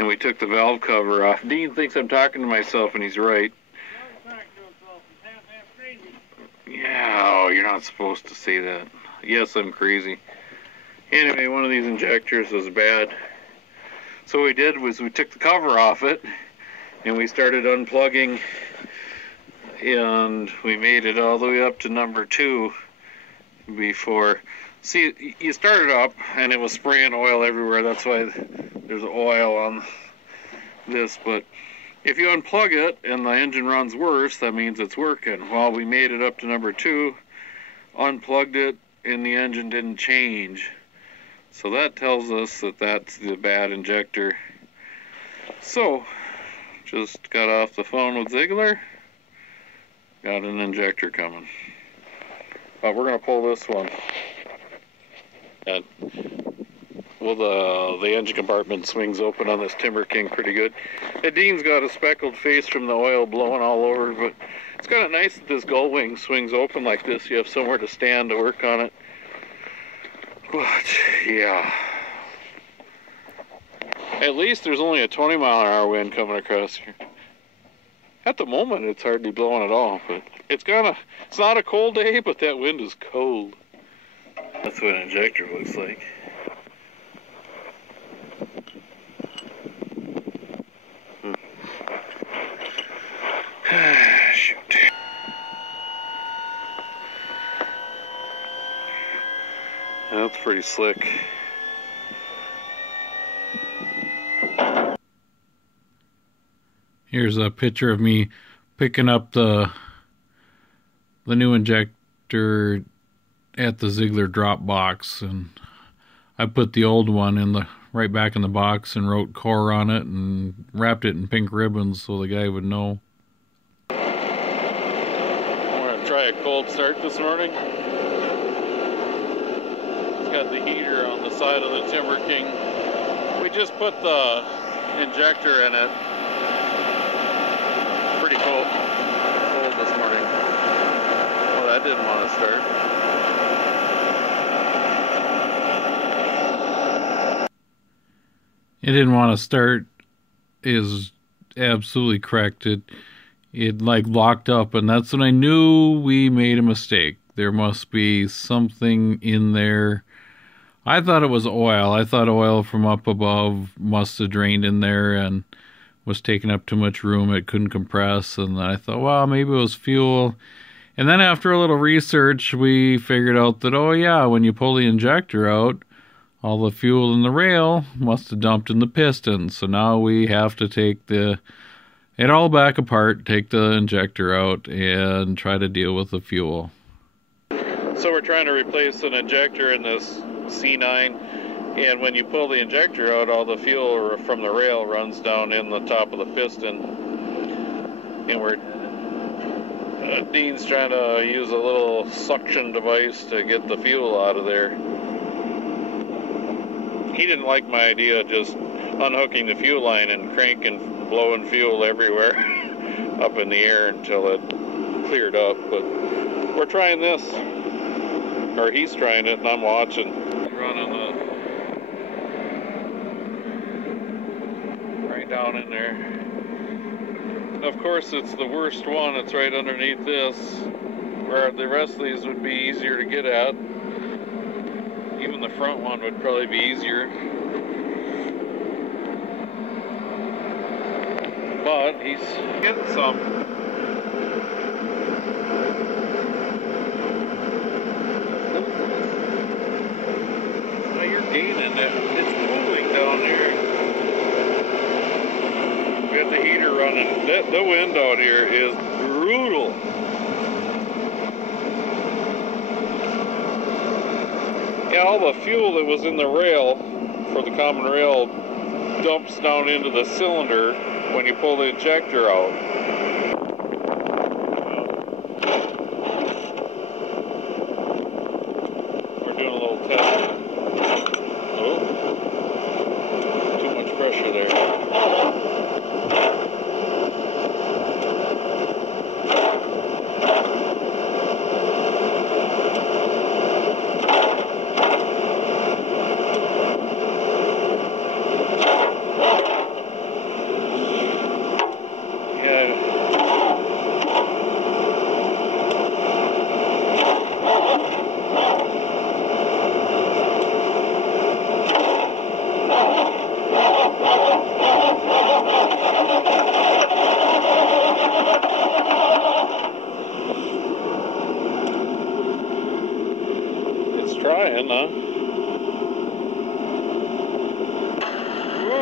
and we took the valve cover off. Dean thinks I'm talking to myself, and he's right. Yeah, oh, you're not supposed to say that. Yes, I'm crazy. Anyway, one of these injectors was bad. So what we did was we took the cover off it, and we started unplugging, and we made it all the way up to number 2 before. See, you started up, and it was spraying oil everywhere. That's why there's oil on this. But if you unplug it and the engine runs worse, that means it's working. Well, we made it up to number 2, unplugged it, and the engine didn't change. So that tells us that that's the bad injector. So, just got off the phone with Ziegler. Got an injector coming. We're going to pull this one. And well, the engine compartment swings open on this TimberKing pretty good. And Dean's got a speckled face from the oil blowing all over, but it's kind of nice that this gull wing swings open like this. You have somewhere to stand to work on it. But, yeah. At least there's only a 20-mile-an-hour wind coming across here. At the moment, it's hardly blowing at all, but it's not a cold day, but that wind is cold. That's what an injector looks like. Shoot. That's pretty slick. Here's a picture of me picking up the new injector at the Ziegler drop box, and I put the old one right back in the box and wrote core on it and wrapped it in pink ribbons so the guy would know. I'm going to try a cold start this morning. Got the heater on the side of the TimberKing. We just put the injector in it. Pretty cold this morning. Well, that didn't want to start. It didn't want to start is absolutely correct. It like locked up, and that's when I knew we made a mistake. There must be something in there. I thought it was oil. I thought oil from up above must have drained in there and was taking up too much room. It couldn't compress. And I thought, well, maybe it was fuel. And then after a little research, we figured out that, oh yeah, when you pull the injector out, all the fuel in the rail must have dumped in the piston. So now we have to take it all back apart, take the injector out, and try to deal with the fuel. So we're trying to replace an injector in this C9, and when you pull the injector out, all the fuel from the rail runs down in the top of the piston, and Dean's trying to use a little suction device to get the fuel out of there. He didn't like my idea of just unhooking the fuel line and cranking, blowing fuel everywhere up in the air until it cleared up, but we're trying this. Or he's trying it, and I'm watching. Running right down in there. Of course, it's the worst one. It's right underneath this, where the rest of these would be easier to get at. Even the front one would probably be easier. But he's getting some. Gaining it. It's cooling down here. We got the heater running. The wind out here is brutal. Yeah, all the fuel that was in the rail for the common rail dumps down into the cylinder when you pull the injector out. We're doing a little test. Pressure there.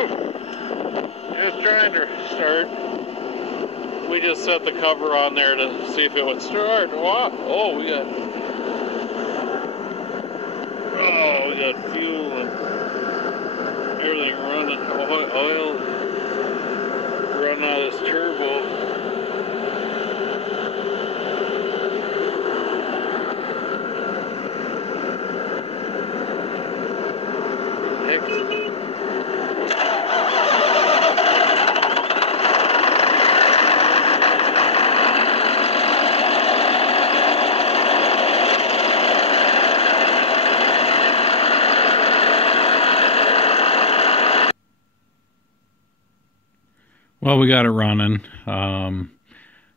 Just trying to start. We just set the cover on there to see if it would start. Oh, we got fuel and everything running. Oil running out of this turbo. Well, we got it running.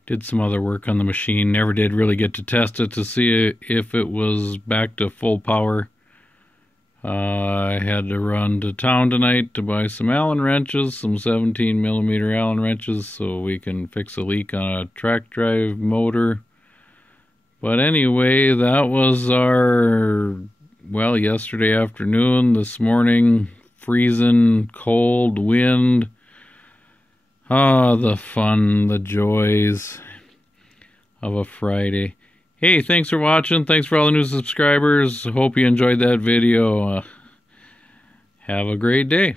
Did some other work on the machine. Never did really get to test it to see if it was back to full power. I had to run to town tonight to buy some Allen wrenches, some 17mm Allen wrenches, so we can fix a leak on a track drive motor. But anyway, that was our, well, yesterday afternoon. This morning, freezing, cold, wind. Ah, the fun, the joys of a Friday. Hey, thanks for watching. Thanks for all the new subscribers. Hope you enjoyed that video. Have a great day.